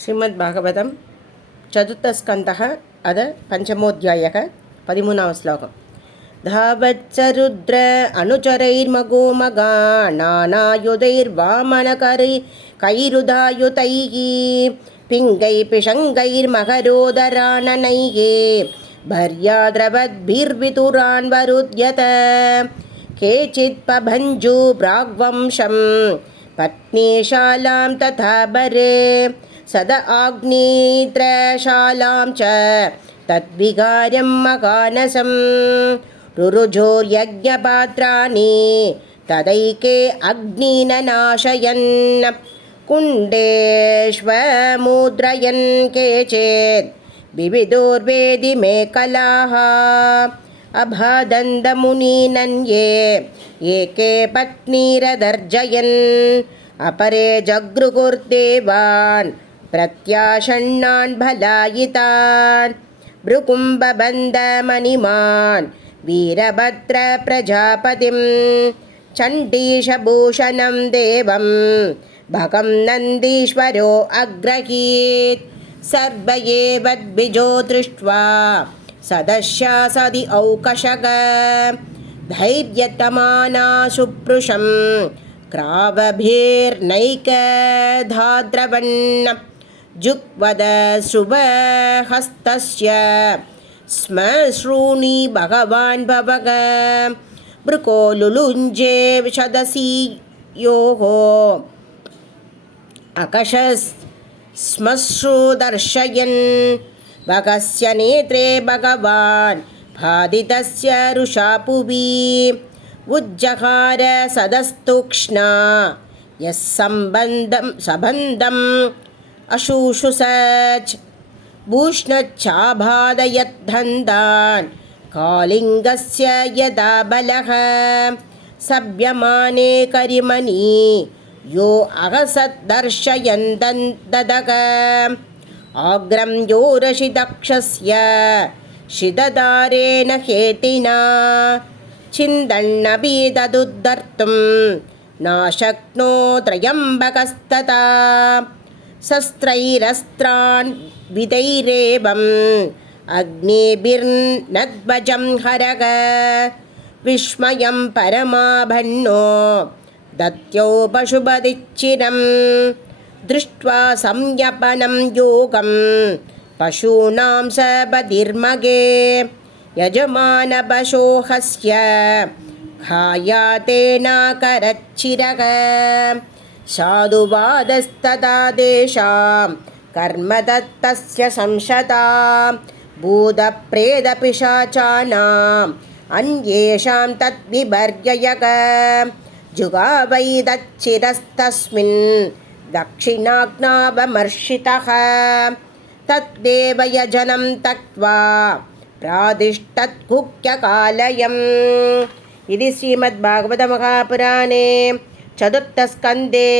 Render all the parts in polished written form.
श्रीमद्भागवतं चतुर्थस्कन्धः अद पञ्चमोऽध्यायः 13 श्लोकम्। धावत्सरुद्र अनुचरैर्मगोमगा नानायुधैर्वामनकैरुधायुतैः पिङ्गैर्पिशङ्गैर्मकरोदराननैः भर्याद्रवद्भिर्वितुरान् वरुध्यत केचित् पभञ्जु प्राग्वंशं पत्नीशालां तथा बरे सद आग्नेत्रशालां च तद्विकारं मकानसं रुरुजोर्यज्ञपात्राणि तदैके अग्निननाशयन् कुण्डेष्वमुद्रयन् केचित् विविधोर्वेदिमेकलाः अभादन्दमुनीनन्ये एके पत्नीरदर्जयन् अपरे जगृकुर्देवान् प्रत्याषण्णान् भलायितान् भृकुम्भबन्धमणिमान् वीरभद्रप्रजापतिं चण्डीशभूषणं देवं भगं नन्दीश्वरो अग्रहीत् सर्व एवद्विजो दृष्ट्वा सदस्यासदि औकशग धैर्यतमाना सुपृशं क्रावभिर्नैकधाद्रवन् जुग्वद शुभहस्तस्य श्मश्रूणि भगवान् भवग भृको लुलुञ्जे विशदसि योः अकशश्मश्रु दर्शयन् भगस्य नेत्रे भगवान् बाधितस्य रुषापुवी उज्जहार सदस्तूक्ष्णा यः सबन्धम् अशुशुसच भूष्णच्चाबाधयद्धन्दान् कालिङ्गस्य यदा बलः सभ्यमाने करिमणि यो अहसद्दर्शयन् ददग आग्रं योरशिदक्षस्य शिददारेण हेतिना छिन्दन्नपि तदुद्धर्तुं नाशक्नो त्र्यम्बकस्तथा शस्त्रैरस्त्रान् विदैरेवम् अग्निभिर्नध्वजं हरग विस्मयं परमाभन्नो दत्यो पशुपतिच्चिरं दृष्ट्वा संयपनं योगं पशूनां सपतिर्मगे यजमानपशोहस्य घायातेनाकरच्चिरः साधुवादस्तदा तेषां कर्म दत्तस्य संशता भूतप्रेतपिशाचानाम् अन्येषां तद्विपर्ययक जुगावै तच्चिरस्तस्मिन् दक्षिणाग्नावमर्षितः तद्देव यजनं त्यक्त्वा प्रातिष्ठत्कुक्यकालयम्। इति श्रीमद्भागवतमहापुराणे चतुर्थस्कन्धे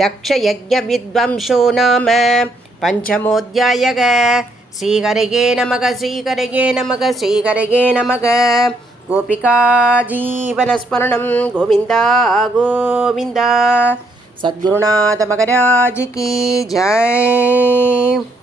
दक्षयज्ञविद्वंसो नाम पञ्चमोऽध्यायः। श्रीहरये नमः श्रीहरये नमः श्रीहरये नमः। गोपिका जीवनस्मरणं गोविन्दा गोविन्दा। सद्गुरुनाथ महाराज की जय।